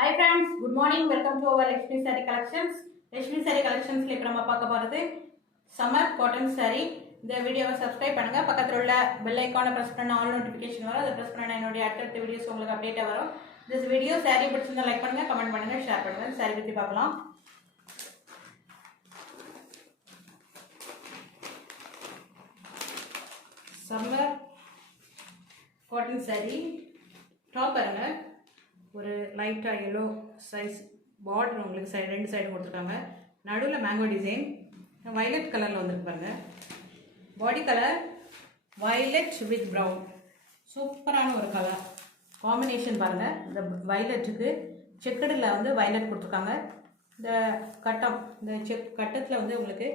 Hi friends, good morning. Welcome to our Lakshmi Saree Collections. Lakshmi Saree Collections ல இப்ப நம்ம பார்க்க போறது summer cotton saree. இந்த வீடியோவை subscribe பண்ணுங்க. பக்கத்துல உள்ள bell icon-ஐ press பண்ணா all notification வரும். அதை press பண்ணா என்னோட அடுத்த வீடியோஸ் உங்களுக்கு அப்டேட் வரும். This video saree பிடிச்சிருந்தா லைக் பண்ணுங்க, கமெண்ட் பண்ணுங்க, ஷேர் பண்ணுங்க. saree பத்தி பார்க்கலாம். Summer cotton saree. டாப் பாருங்க. ஒரு லைட்டா yellow சைஸ் பார்டர் உங்களுக்கு ரெண்டு சைடு கொடுத்துருக்காங்க. நடுவில் மேங்கோ டிசைன் வயலட் கலரில் வந்துருக்கு பாருங்க. பாடி கலர் வயலட் வித் ப்ரௌன், சூப்பரான ஒரு கலர் காம்பினேஷன் பாருங்கள். இந்த வயலட்டுக்கு செக்கடில் வந்து வயலட் கொடுத்துருக்காங்க. இந்த கட்டம் இந்த கட்டத்தில் வந்து உங்களுக்கு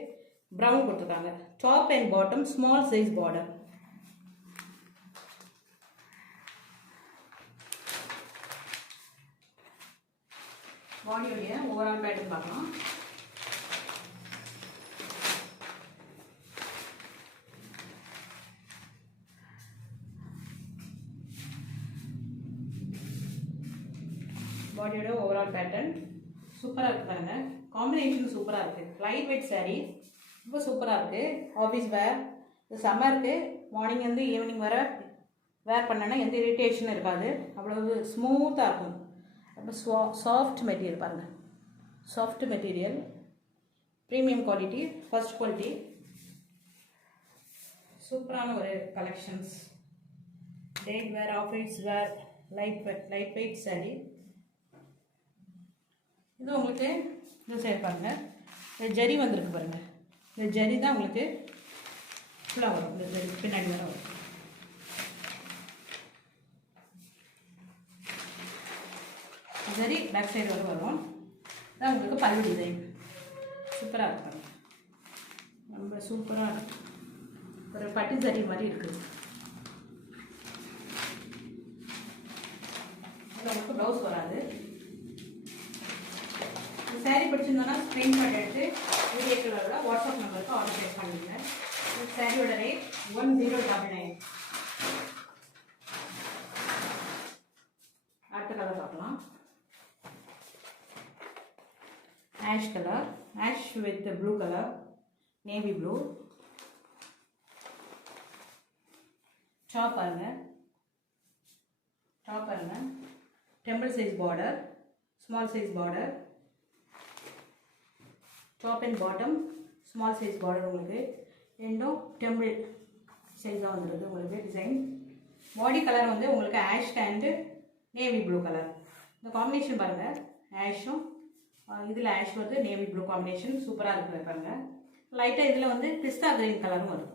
ப்ரௌன் கொடுத்துருக்காங்க. Top and bottom small size border. பாடியோடைய ஓவரால் பேட்டர்ன் பார்க்கலாம். பாடியோட ஓவரால் பேட்டர்ன் சூப்பராக இருக்குது பாருங்க. காம்பினேஷன் சூப்பராக இருக்குது. லைட் வெயிட் சாரீ ரொம்ப சூப்பராக இருக்குது. ஆஃபீஸ் வேர் இது சம்மருக்கு மார்னிங் வந்து ஈவினிங் வர வேர் பண்ணனா எந்த இரிட்டேஷனும் இருக்காது. அவ்வளவு ஸ்மூத்தாக இருக்கும். ரொம்ப சாஃப்ட் மெட்டீரியல் பாருங்கள். Soft material, premium quality, first quality, சூப்பரான ஒரு collections. Date wear, office wear, light weight sari. இது உங்களுக்கு இந்த சைடு பாருங்கள். இந்த ஜரி வந்துருக்கு பாருங்கள். இந்த ஜரி தான் உங்களுக்கு ஃபுல்லாக வரும். இந்த ஜரி பின்னாடி வர வரும். ஜரி பேக் சைடு வரும். அதான் உங்களுக்கு பல்லு டிசைன் சூப்பராக இருக்கும். ரொம்ப சூப்பராக ஒரு பட்டு ஜரி மாதிரி இருக்குது. உங்களுக்கு ப்ளவுஸ் வராது. சாரீ பிடிச்சிருந்தோன்னா ஸ்க்ரீன்ஷாட் எடுத்து வீடியோ கலரோட வாட்ஸ்அப் நம்பருக்கு ஆர்டர் ப்ளேஸ் பண்ணிடுங்க. சாரியோட ரேட் 1099. அடுத்த கலர் பார்க்கலாம். Ash colour, ash with blue colour, navy blue. Top பாருங்க. Temple size border, small size border. Top and bottom small size border. உங்களுக்கு ரெண்டும் டெம்பிள் சைஸாக வந்துடுது உங்களுக்கு டிசைன். பாடி கலர் வந்து உங்களுக்கு ash and navy blue colour. இந்த காம்பினேஷன் பாருங்கள். ஆஷும் இதில் ஆஷ் வருது, நேவி ப்ளூ காம்பினேஷன் சூப்பராக இருக்குது பாருங்கள். லைட்டாக இதில் வந்து பிஸ்தா கிரீன் கலரும் வரும்.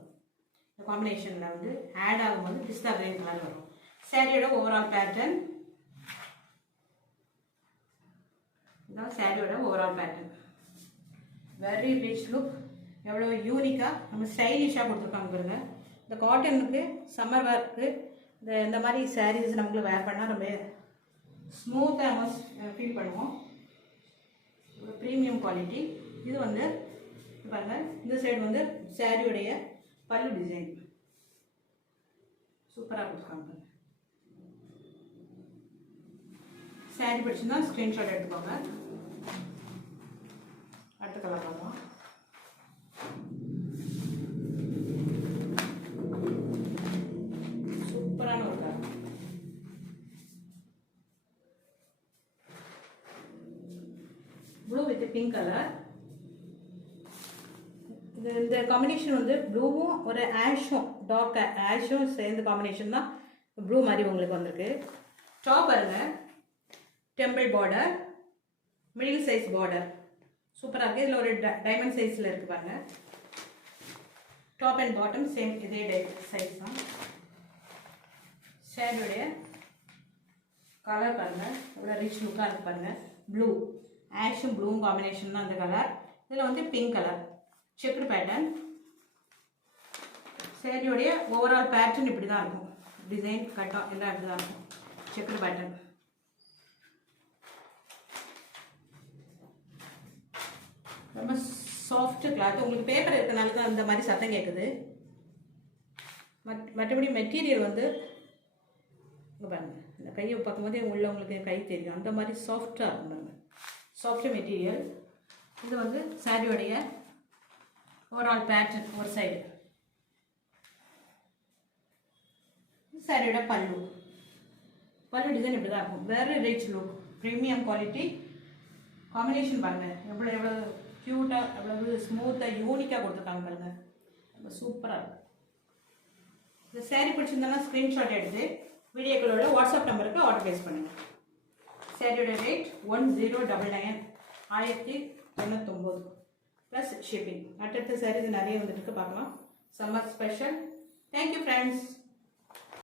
இந்த காம்பினேஷனில் வந்து ஆட் ஆகும்போது பிஸ்தா கிரீன் கலர் வரும். சாரியோட ஓவரால் பேட்டர்ன் இதுதான். சாரியோட overall pattern very rich look. எவ்வளோ யூனிக்காக நம்ம ஸ்டைலிஷாக கொடுத்துருக்காங்க பாருங்கள். இந்த காட்டனுக்கு சம்மர் வேர்க்கு இந்த மாதிரி சாரீஸ் நம்மளுக்கு வேர் பண்ணால் ரொம்ப ஸ்மூத்தாக நம்ம ஃபீல் பண்ணுவோம். ஒரு ப்ரீமியம் குவாலிட்டி. இது வந்து பாருங்கள். இந்த சைடு வந்து சாரியோடைய பல்லு டிசைன் சூப்பராக கொடுத்துருக்காங்க. சாரி பிடிச்சிருந்தா ஸ்க்ரீன்ஷாட் எடுத்துக்கோங்க. அடுத்த கலர் பார்க்கலாம். சூப்பரான ஒரு colour. Blue with pink colour. இந்த காம்பினேஷன் வந்து ப்ளூவும் ஒரு ஆஷும் டார்க் ஆஷும் சேர்ந்த காம்பினேஷன் தான் ப்ளூ மாதிரி உங்களுக்கு வந்திருக்கு. டாப் பாருங்க. Temple border, middle size border சூப்பராக இருக்குது. இதில் ஒரு டைமண்ட் சைஸில் இருக்குது பாருங்க. டாப் அண்ட் பாட்டம் சேம் இதே சைஸ் தான். ஷேடுடைய கலர் பாருங்கள். எவ்வளோ ரிச் லுக்காக இருக்குது பாருங்கள். ப்ளூ ஆஷும் ப்ளூவும் காம்பினேஷன் தான் அந்த கலர். இதில் வந்து பிங்க் கலர் செக்குடு பேட்டர்ன். சேரீயோடைய ஓவரால் பேட்டர்ன் இப்படி தான் இருக்கும். டிசைன் கட்டம் எல்லாம் இப்படி தான் இருக்கும். Checked pattern. ரொம்ப சாஃப்ட் கிளாத். உங்களுக்கு பேப்பர் இருக்கனால தான் அந்த மாதிரி சத்தம் கேட்குது. மற்றபடி மெட்டீரியல் வந்து இங்கே பாருங்கள். இந்த கையை பார்க்கும்போதே உள்ள உங்களுக்கு கை தெரியும். அந்த மாதிரி சாஃப்டாக இருக்கும் பாருங்க. Soft material. இது வந்து சாரியோடைய ஓவரால் பேட்டர்ன். ஒரு சைடு சாரியோட பல்லு டிசைன் இப்படி தான் இருக்கும். Very rich look, premium quality. Combination பாருங்கள் எவ்வளோ க்யூட்டாக, எவ்வளவு ஸ்மூத்தாக, யூனிக்காக கொடுத்துருக்காங்க பாருங்கள். ரொம்ப சூப்பராக இருக்கும். இந்த சாரீ பிடிச்சிருந்தாலும் ஸ்க்ரீன்ஷாட் எடுத்து வீடியோக்களோட வாட்ஸ்அப் நம்பருக்கு ஆர்டர் ப்ளேஸ் பண்ணுங்கள். சாரியோட ரேட் 1099, 1099 ப்ளஸ் ஷிப்பிங். அடுத்தடுத்த சாரீஸ் நிறைய வந்துட்டு பார்க்கலாம். Summer special. Thank you friends.